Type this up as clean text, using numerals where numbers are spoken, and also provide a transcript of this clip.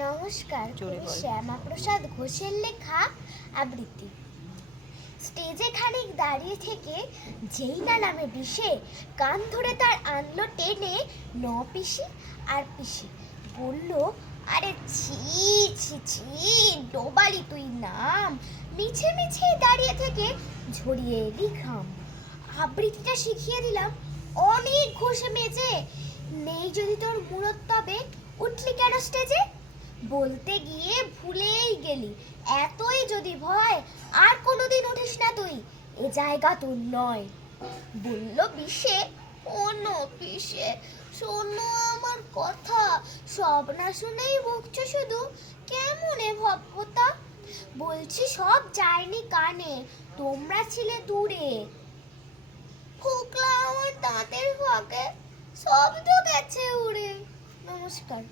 নমস্কার। শ্যামাপ্রসাদ ঘোষের লেখা আবৃত্তি। স্টেজে খানিক দাঁড়িয়ে থেকে যেই না নামে বিষে, কান ধরে তার আনলো টেনে ন পিসি আর পিসি। বলল, আরে ছি ছি ছি, ডোবালি তুই নাম, মিছে মিছে দাঁড়িয়ে থেকে ঝরিয়ে এলি ঘাম। আবৃত্তিটা শিখিয়ে দিলাম অনেক ঘষে মেজে, নেই যদি তোর মুরত তবে উঠলি কেন স্টেজে? বলতে গিয়ে ভুলেই গেলি, এতই যদি ভয় আর কোনোদিন উঠিস না তুই, এ জায়গা তোর নয়। বলল বিষে, অন্য পিসে, শোনো আমার কথা, সব না শুনেই বকছো শুধু, কেমনে ভব্যতা? বলছি সব যায়নি কানে, তোমরা ছিলে দূরে, ফোকলা আমার দাঁতের ফাঁকে, সব তো গেছে উড়ে। নমস্কার।